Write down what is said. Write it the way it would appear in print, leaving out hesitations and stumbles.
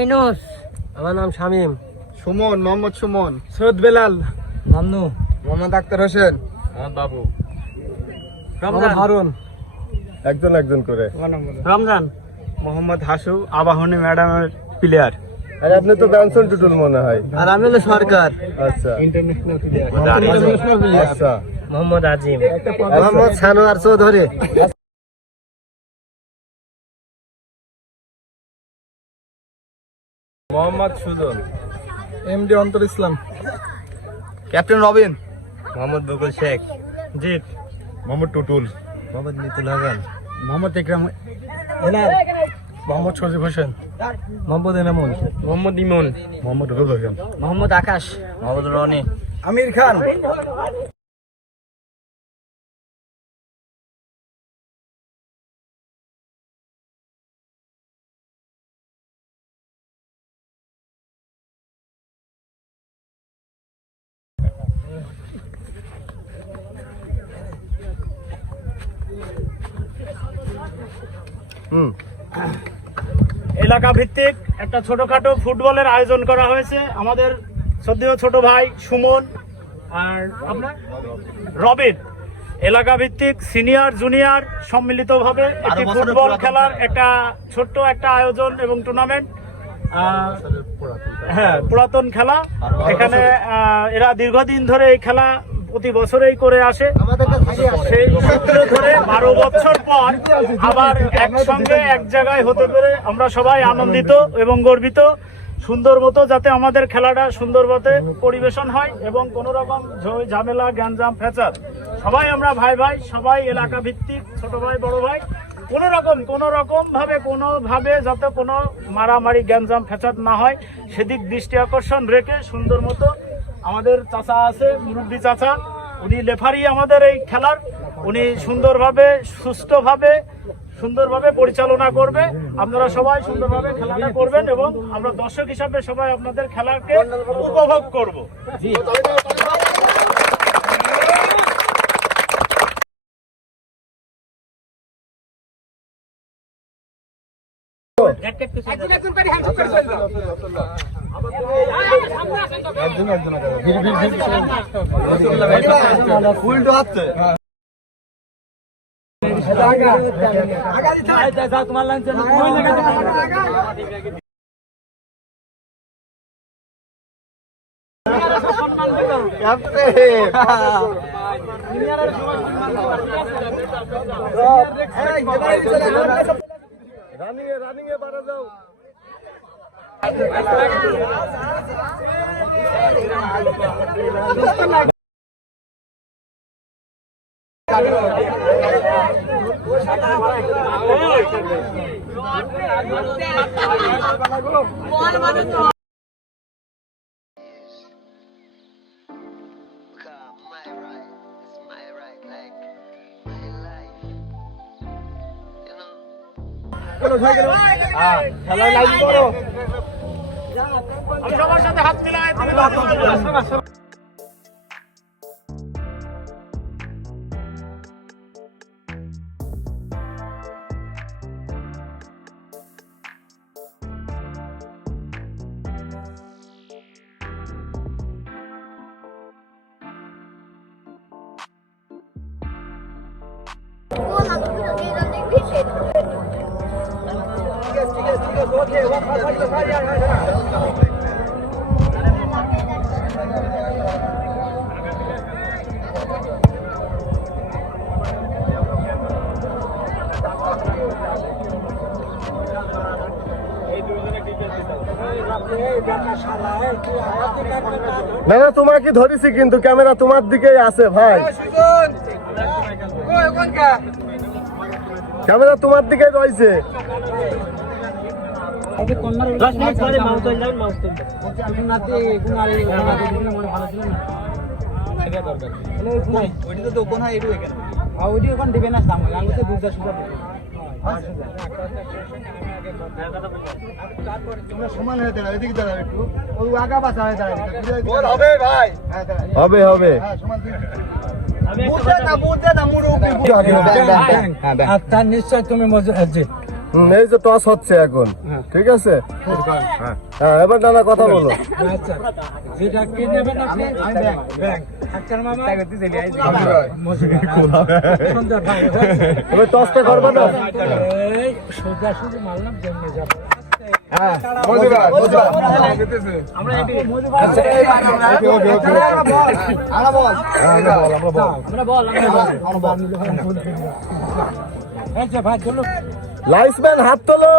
মিনুস। আমার নাম শামীম। সুমন, মোহাম্মদ সুমন। সৈয়দ বেলাল। মামনু। মোহাম্মদ আক্তার হোসেন। বাবু। মোহাম্মদ হারুন। একজন একজন করে। রমজান। মোহাম্মদ হাসু, আবাহনী ম্যাডামের প্লেয়ার। আর আপনি তো ব্যানসন টুটুল মনে হয়। আর আমি হলো সরকার। আচ্ছা, ইন্টারন্যাশনাল আচ্ছা। মোহাম্মদ আজিম। মোহাম্মদ সানোয়ার চৌধুরী। মোহাম্মদ সুজন। এমডি অন্তর ইসলাম। ক্যাপ্টেন রবিন। মোহাম্মদ বকুল শেখ। জিৎ। মোহাম্মদ টুটুল। মোহাম্মদ নিতুল হাসান। মোহাম্মদ ইকরাম। মোহাম্মদ সজিব হোসেন। মোহাম্মদ এনামুল। মোহাম্মদ ইমন। মোহাম্মদ রুবেল হোসেন। মোহাম্মদ আকাশ। মোহাম্মদ রনি। আমির খান। এলাকা ভিত্তিক একটা ছোটখাটো ফুটবলের আয়োজন করা হয়েছে। আমাদের শ্রদ্ধেয় ছোট ভাই সুমন আর আপনার রবিন এলাকা ভিত্তিক সিনিয়র জুনিয়র সম্মিলিতভাবে একটি ফুটবল খেলার একটা ছোট্ট একটা আয়োজন এবং টুর্নামেন্ট। হ্যাঁ, পুরাতন খেলা। এখানে এরা দীর্ঘদিন ধরে এই খেলা প্রতি বছরেই করে আসে। সেই সূত্র ধরে 12 বছর পর আবার একসঙ্গে এক জায়গায় হতে পেরে আমরা সবাই আনন্দিত এবং গর্বিত। সুন্দর মতো যাতে আমাদের খেলাটা সুন্দর মতে পরিবেশন হয় এবং কোনো রকম ঝামেলা গ্যাঞ্জাম ফ্যাচার সবাই আমরা ভাই ভাই, সবাই এলাকা ভিত্তিক, ছোট ভাই বড় ভাই, কোনোভাবে যাতে কোনো মারামারি গ্যাঞ্জাম ফ্যাচার না হয় সেদিক দৃষ্টি আকর্ষণ রেখে সুন্দর মতো আমাদের চাচা আছে, মুরব্বী চাচা, উনি লেফারি আমাদের এই খেলার। উনি সুন্দরভাবে পরিচালনা করবে। আপনারা সবাই সুন্দরভাবে খেলাটা করবেন এবং আমরা দর্শক হিসাবে সবাই আপনাদের খেলাকে উপভোগ করব। রানিং এ বাড়া যাও। আমি সবার সাথে হাত মিলাই না, তোমাকে ধরেছি কিন্তু ক্যামেরা তোমার দিকেই আছে ভাই। ক্যামেরা তোমার দিকে রয়েছে। সমান হয়ে দাঁড়াবে, এদিকে দাঁড়াবে একটু, ওই আগা বাসা হয়ে দাঁড়াবে। হবে ভাই, হবে হবে। নিশ্চয় তুমি এই যে টস হচ্ছে এখন, ঠিক আছে? হ্যাঁ, এবার নানা কথা বলো। তুমি টসটা করবে না? হ্যাঁ, লাইসম্যান হাত তোলো।